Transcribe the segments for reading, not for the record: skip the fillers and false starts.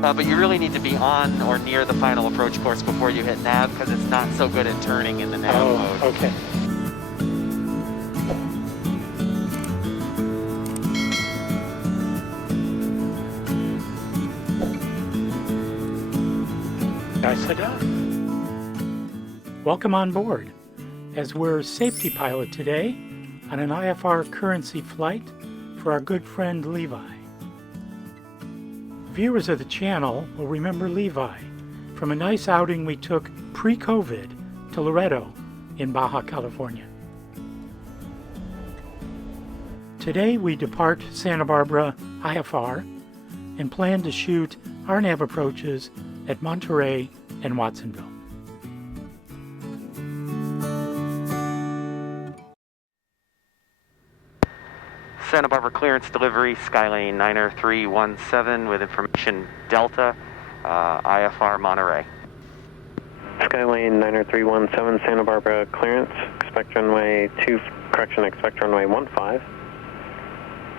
But you really need to be on or near the final approach course before you hit nav, because it's not so good at turning in the nav mode. Okay. Nicely done. Welcome on board, as we're safety pilot today on an IFR Currency flight for our good friend Levi. Viewers of the channel will remember Levi from a nice outing we took pre-COVID to Loreto in Baja California. Today we depart Santa Barbara IFR and plan to shoot RNAV approaches at Monterey and Watsonville. Santa Barbara clearance delivery, Skylane 90317 with information Delta, IFR Monterey. Skylane 90317, Santa Barbara clearance, expect runway 15,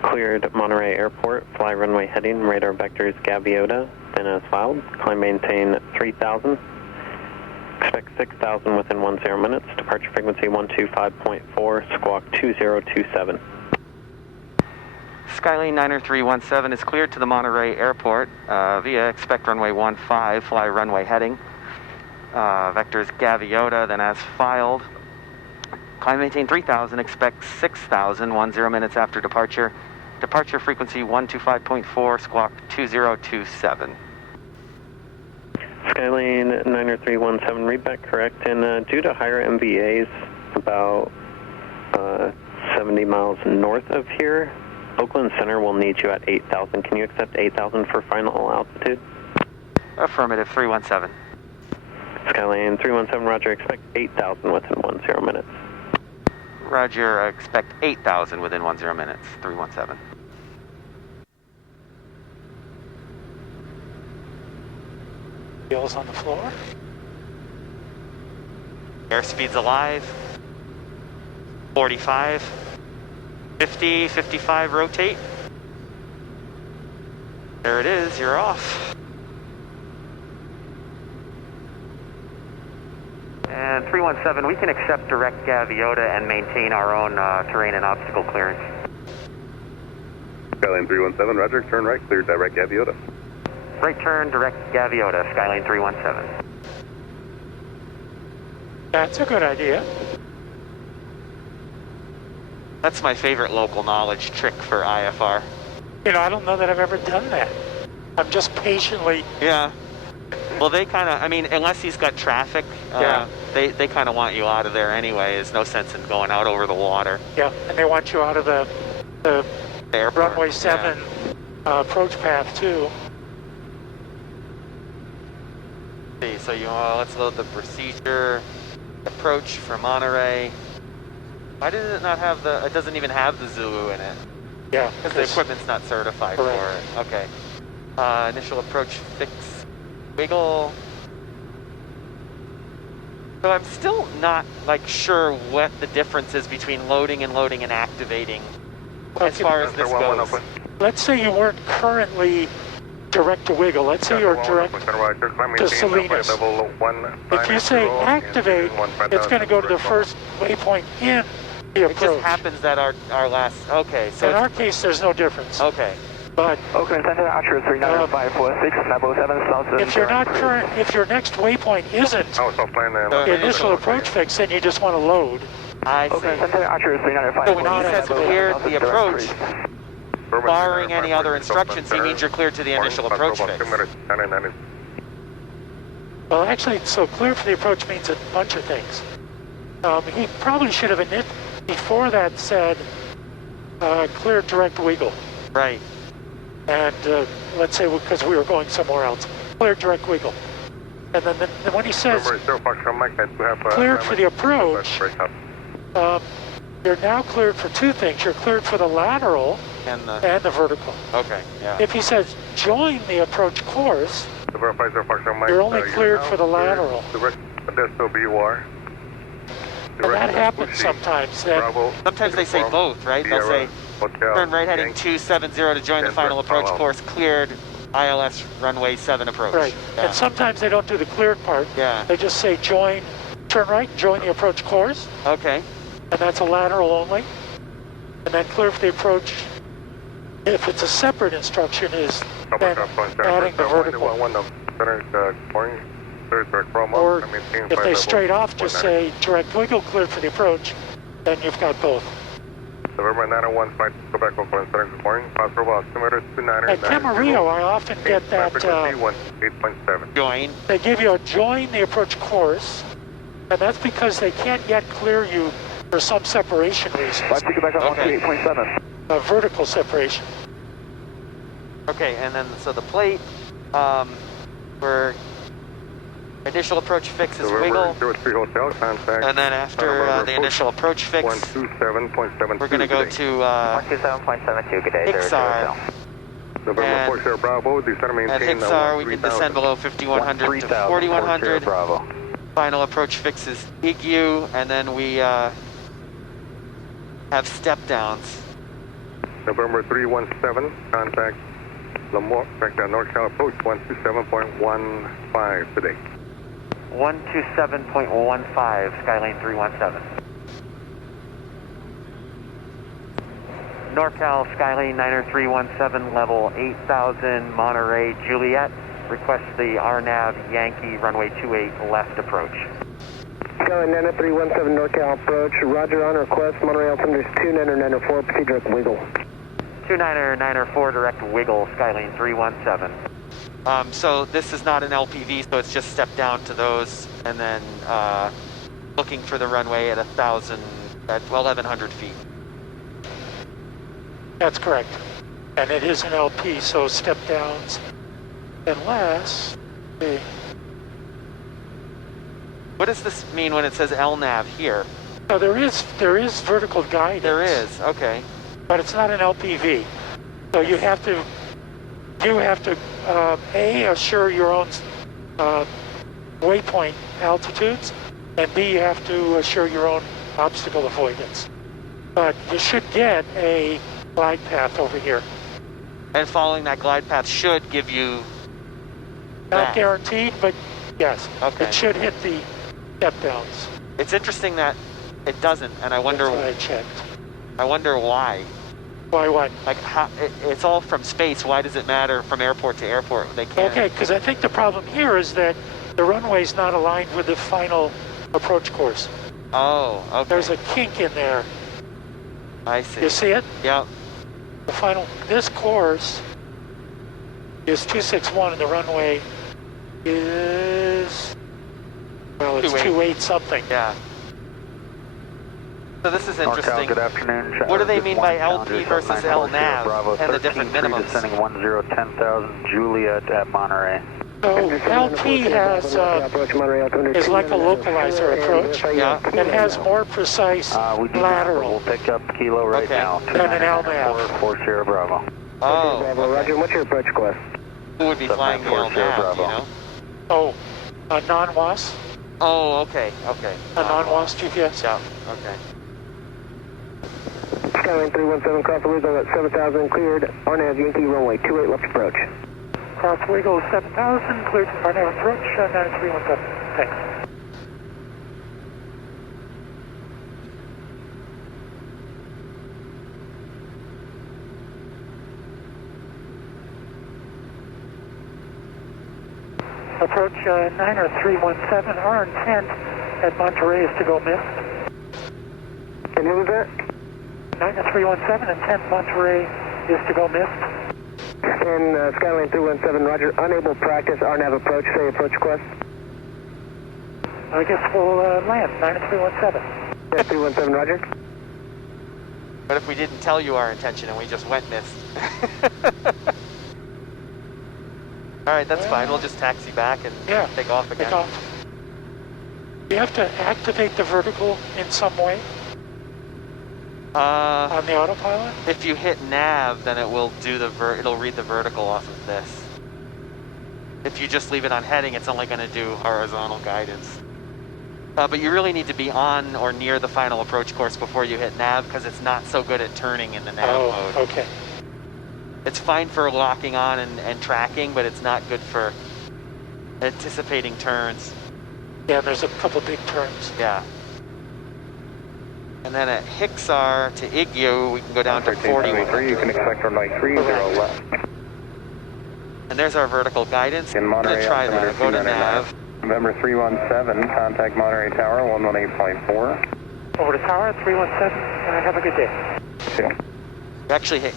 cleared Monterey Airport, fly runway heading, radar vectors Gaviota, then as filed, climb maintain 3000, expect 6000 within 10 minutes, departure frequency 125.4, squawk 2027. Skylane 90317 is cleared to the Monterey Airport via expect runway 15, fly runway heading, vectors Gaviota, then as filed, climb maintain 3000, expect 6000 10 minutes after departure, departure frequency 125.4, squawk 2027. Skylane 90317, read back correct, and due to higher MVAs about 70 miles north of here, Oakland Center will need you at 8,000. Can you accept 8,000 for final altitude? Affirmative, 317. Skylane 317, roger, expect 8,000 within 10 minutes. Roger, expect 8,000 within 10 minutes, 317. Wheels on the floor. Airspeed's alive. 45. 50, 55, rotate. There it is, you're off. And 317, we can accept direct Gaviota and maintain our own terrain and obstacle clearance. Skylane 317, roger, turn right, clear direct Gaviota. Right turn, direct Gaviota, Skylane 317. That's a good idea. That's my favorite local knowledge trick for IFR. You know, I don't know that I've ever done that. I'm just patiently... Yeah. Well, they kind of, I mean, unless he's got traffic, they kind of want you out of there anyway. There's no sense in going out over the water. Yeah, and they want you out of the airport, runway 7 approach path, too. See, so let's load the procedure approach for Monterey. Why does it not have it doesn't even have the Zulu in it? Yeah. Because the equipment's not certified for it. Okay. Initial approach fix wiggle. So I'm still not sure what the difference is between loading and activating as far as this goes. Let's say you weren't currently direct to wiggle. Let's say you're direct to Salinas. If you say activate, it's going to go to the first waypoint in the approach. It just happens that our last, okay. So in our case, there's no difference. Okay. But Oakland Center, Archer 39546, level 7, south. If you're not current, if your next waypoint isn't the initial approach fix, then you just want to load. I see. Oakland Center, Archer 39546. So when he says cleared the approach, barring any other instructions, he means you're cleared to the initial approach fix. Well, actually, so cleared for the approach means a bunch of things. He probably should have, before that, said cleared direct wiggle. Right. And let's say, because we were going somewhere else, cleared direct wiggle. And then when he says cleared for the approach, you're now cleared for two things. You're cleared for the lateral and the vertical. Okay, yeah. If he says join the approach course, you're only cleared for the lateral. And that happens sometimes. Sometimes they say both, right? They'll say turn right heading 270 to join the final approach course, cleared ILS runway 7 approach. Right. Yeah. And sometimes they don't do the cleared part. Yeah. They just say join, turn right, join the approach course. Okay. And that's a lateral only. And then clear for the approach, if it's a separate instruction, is then adding the vertical. Or if they straight off just say direct wiggle cleared for the approach, then you've got both. November 901 flight, go back over good morning, possible altimeter 29. At KMRY, I often get that 8.7. Join. they give you a join the approach course, and that's because they can't yet clear you for some separation reasons. Watch you go back up Okay. 8.7. A vertical separation. Okay, and then so the plate for initial approach fix is wiggle, 03 hotel, contact. and then after the initial approach fix, 127.72. we're going to go to 127.72, good day, Pixar. November and- 4 Sierra Bravo, descend maintain. At Hixar, we can descend below 5100 to 4100. Bravo. Final approach fix is EGU, and then we have step downs. November 317, contact Lamore, NorCal approach 127.15 today. 127.15, Skylane 317. NorCal Skylane 90317, level 8000, Monterey, Juliet. Request the RNAV Yankee runway 28 left approach. Skylane 90317 NorCal approach, roger on request, Monterey altimeter 2994, proceed direct wiggle. 2994 direct wiggle, Skylane 317. So this is not an LPV, so it's just step down to those, and then looking for the runway at 1100 feet. That's correct. And it is an LP, so step downs, unless the What does this mean when it says LNAV here? no, there is vertical guidance. There is, okay. But it's not an LPV. So you have to A, assure your own waypoint altitudes, and B, you have to assure your own obstacle avoidance. But you should get a glide path over here. And following that glide path should give you Not that. guaranteed, but yes, Okay. it should hit the step downs. It's interesting that it doesn't, and I wonder That's what I checked. why. Why what? Like, how, it's all from space. Why does it matter from airport to airport? They can't. Okay, because I think the problem here is that the runway's not aligned with the final approach course. Oh, okay. There's a kink in there. I see. You see it? Yep. The final, this course is 261 and the runway is, well, it's 28 something. Yeah. So this is interesting. Good afternoon. What do they mean by LP versus LNAV and the different minimums? Descending 10,000, Juliet at Monterey. So LP has, is like a localizer approach. Yeah. It has more precise We do lateral We'll pick up Kilo right Okay. now. than an LNAV. 4 Sierra Bravo. Oh, Bravo, okay. roger, what's your approach request? Who would be flying the 794 Sierra LNAV, do you Bravo. know? Oh, a non-WAS? Oh, okay, okay. A non-WAS GPS? Yeah, okay. Skylane 317, cross the wiggle at 7000, cleared, RNAV Yankee runway 28 left approach. Cross wiggle 7000, cleared for RNAV approach, 9317. Thanks. Approach 90317, our intent at Monterey is to go missed. And who was that? 90317, intent Monterey is to go missed. And Skylane 317, roger, unable to practice RNAV approach, say approach request. I guess we'll land, 90317. Yeah, 317, roger. But if we didn't tell you our intention and we just went missed? All right, that's fine. We'll just taxi back and take off again. Take off. You have to activate the vertical in some way on the autopilot? If you hit nav, then it will do it'll read the vertical off of this. If you just leave it on heading, it's only going to do horizontal guidance. But you really need to be on or near the final approach course before you hit nav because it's not so good at turning in the nav mode. Okay. It's fine for locking on and tracking, but it's not good for anticipating turns. Yeah, there's a couple big turns. Yeah. And then at Hicksar to Igu, we can go down to 40. You can expect runway 30 left. And there's our vertical guidance. In Monterey, I'm going to try that. Go to nav. November 317, contact Monterey Tower 118.4. Over to tower 317. Have a good day. Okay. We actually hit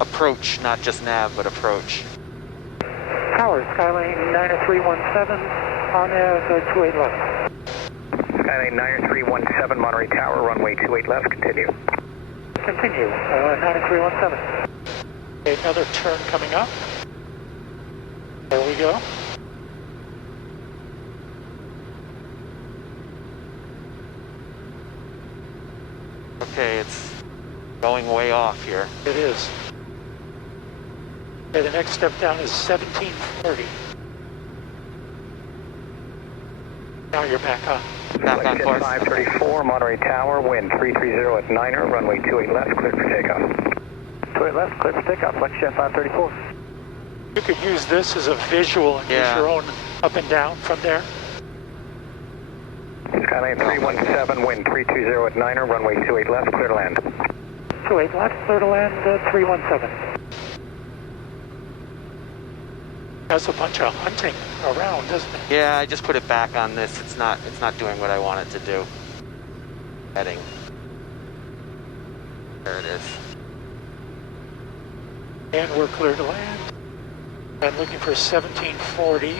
approach, not just nav, but approach. Tower, Skylane 9317, RNAV 28 left. Skylane 9317, Monterey Tower, runway 28 left, continue. Continue, 9317. Okay, another turn coming up. There we go. Okay, it's going way off here. It is. Okay, the next step down is 1740. Now you're back on. Back on course. 534, Monterey Tower, wind 330 at 9er, runway 28 left, cleared for takeoff. 28 left, cleared for takeoff, Flex Jet 534. You could use this as a visual and use your own up and down from there. Skylane 317, wind 320 at 9er, runway 28 left, clear to land. 28 left, clear to land, 317. Has a bunch of hunting around, doesn't it? Yeah, I just put it back on this. It's not doing what I want it to do. Heading. There it is. And we're clear to land. I'm looking for 1740.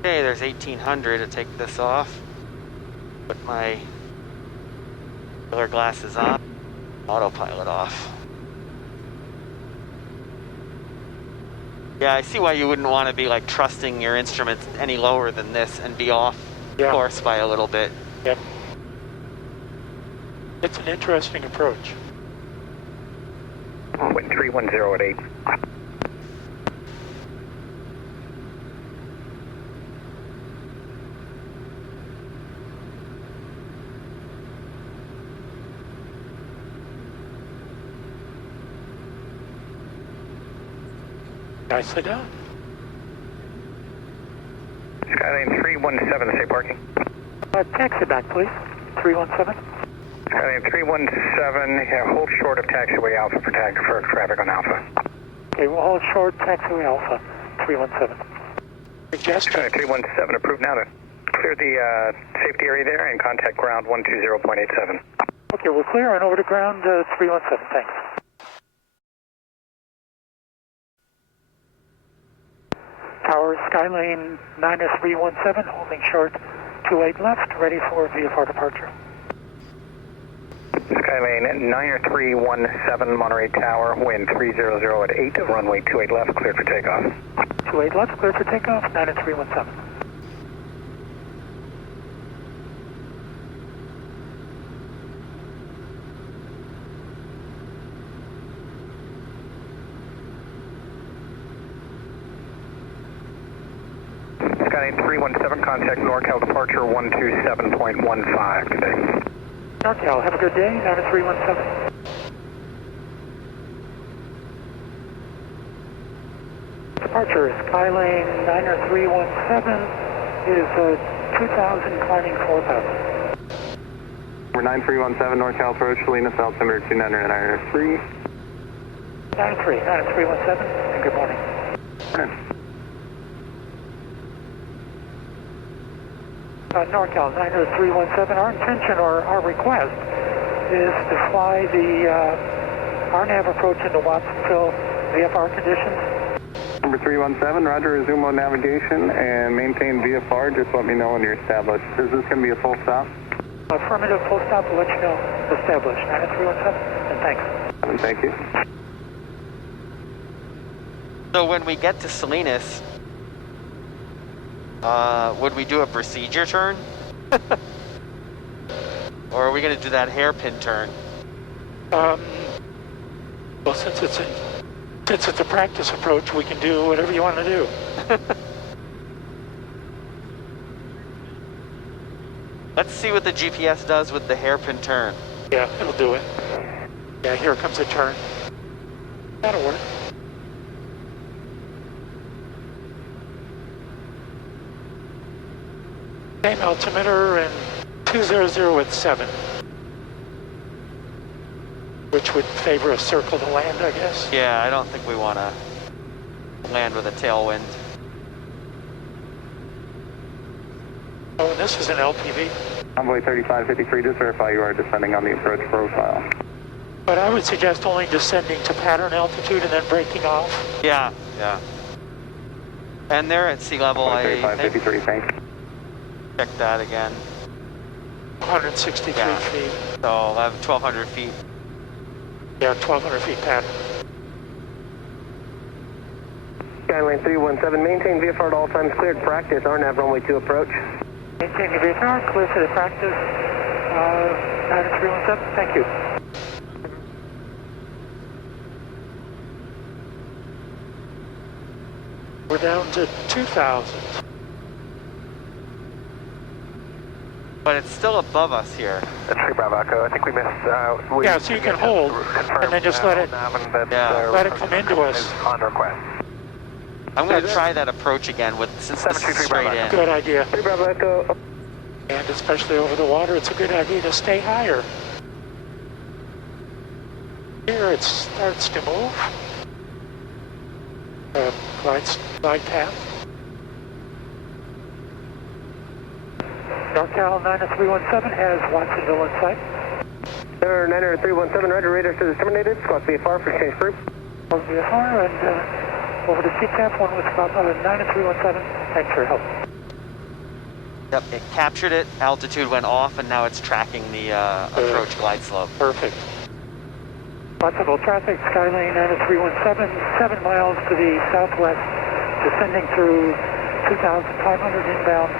Okay, there's 1800 to take this off. Put my killer glasses on. Autopilot off. Yeah, I see why you wouldn't want to be like trusting your instruments any lower than this and be off course by a little bit. Yep. It's an interesting approach. Wind 310 at 8. Nicely done. Skylane 317, safe parking. Taxi back, please. 317. Skylane 317, hold short of taxiway Alpha for traffic on Alpha. Okay, we'll hold short, taxiway Alpha, 317. Suggestion. Skylane 317, approved now to clear the safety area there and contact ground 120.87. Okay, we're clear and over to ground 317, thanks. Tower, Skylane 9317, holding short 28 left, ready for VFR departure. Skylane 9317, Monterey Tower, wind 300 at 8, runway 28 left, cleared for takeoff. 28 left, cleared for takeoff, 9317. Skylane 317, contact NorCal departure 127.15 today. NorCal, have a good day, 9317. Departure, Skylane 9317 is 2000, climbing 4000. We're 9317, NorCal approach, Salinas, altimeter 2993. 9317, and good morning. NorCal 90317, our intention or our request is to fly the RNAV approach into Watsonville VFR conditions. Number 317, roger, resume on navigation and maintain VFR, just let me know when you're established. Is this going to be a full stop? Affirmative, full stop, will let you know. Established, 90317, and thanks. And thank you. So when we get to Salinas, would we do a procedure turn? Or are we going to do that hairpin turn? Well, since it's a practice approach, we can do whatever you want to do. see what the GPS does with the hairpin turn. Yeah, it'll do it. Yeah, here comes a turn. That'll work. Same altimeter and 200 at 7. Which would favor a circle to land, I guess. Yeah, I don't think we want to land with a tailwind. Oh, and this is an LPV. Envoy 3553, just verify you are descending on the approach profile. But I would suggest only descending to pattern altitude and then breaking off. Yeah, yeah. And they're at sea level, I think. 3553, thanks. Check that again. 163 feet. So I'll have 1,200 feet. Yeah, 1,200 feet pattern. Skyline 317, maintain VFR at all times, cleared practice, RNAV runway 2 approach. Maintain the VFR, clear for the practice, 317, thank you. We're down to 2,000. But it's still above us here. That's 3 Bravo Echo. I think we missed... yeah, so you can hold, and then just let it come into us. On request. I'm going to try that approach again with since this is straight in. Good idea. 3 Bravo Echo. And especially over the water, it's a good idea to stay higher. Here it starts to move. Glide path. NorCal 90317 has Watsonville in sight. Sir, 90317, roger, radar service terminated. Squawk VFR for change group. Over VFR and over to CTAP, one with Squawk 90317. Thanks for your help. Yep, it captured it, altitude went off, and now it's tracking the approach glide slope. Perfect. Watsonville traffic, Skyline 90317, 7 miles to the southwest, descending through 2,500 inbound.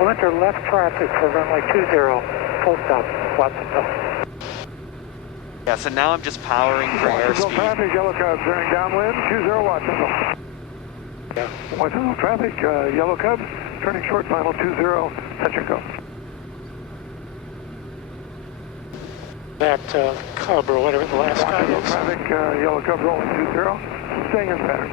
We'll enter left traffic for runway 20, full stop, Watsonville. Yeah, so now I'm just powering for airspeed. Traffic, yellow cub, turning downwind, 20 Watsonville. Yeah. Watsonville traffic, yellow cub, turning short final, 20, touch and go. That cub, or whatever the last guy Watsonville is. traffic, yellow cub rolling 20, staying in pattern.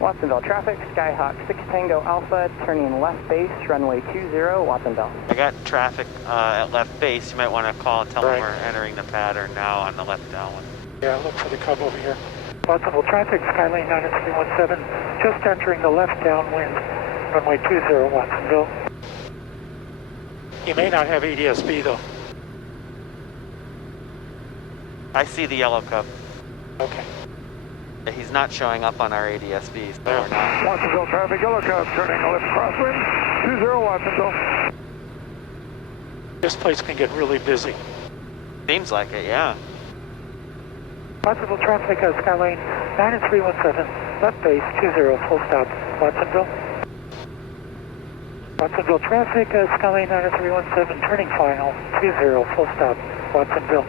Watsonville traffic, Skyhawk 6 Tango Alpha, turning left base, runway 20, Watsonville. I got traffic at left base. You might want to call and tell them we're entering the pattern now on the left downwind. Yeah, look for the cub over here. Watsonville traffic, Skyline 90317, just entering the left downwind, runway 20, Watsonville. You may not have ADSB though. I see the yellow cub. Okay. He's not showing up on our ADSB, so we're not. Watsonville traffic, yellow cub, turning left crosswind, 20 Watsonville. This place can get really busy. Seems like it, yeah. Watsonville traffic, Skyline 90317, left base, 20, full stop, Watsonville. Watsonville traffic, Skyline 90317, turning final, 20, full stop, Watsonville.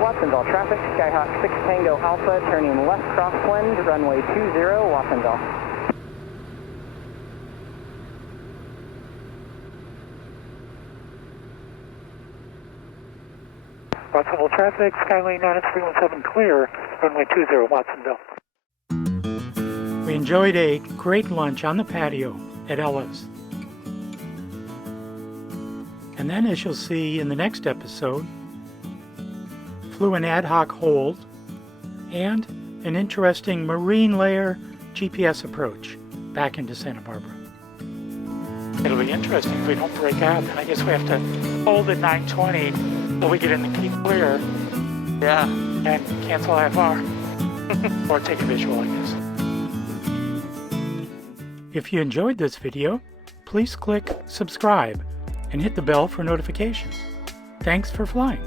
Watsonville traffic, Skyhawk 6 Tango Alpha, turning left crosswind, runway 20, Watsonville. Watsonville traffic, Skyline 90317 clear, runway 20, Watsonville. We enjoyed a great lunch on the patio at Ella's. And then, as you'll see in the next episode, flew an ad hoc hold and an interesting marine layer GPS approach back into Santa Barbara. It'll be interesting if we don't break out, and I guess we have to hold at 920 until we get in the keep clear. Yeah. And cancel IFR. Or take a visual, I guess. If you enjoyed this video, please click subscribe and hit the bell for notifications. Thanks for flying.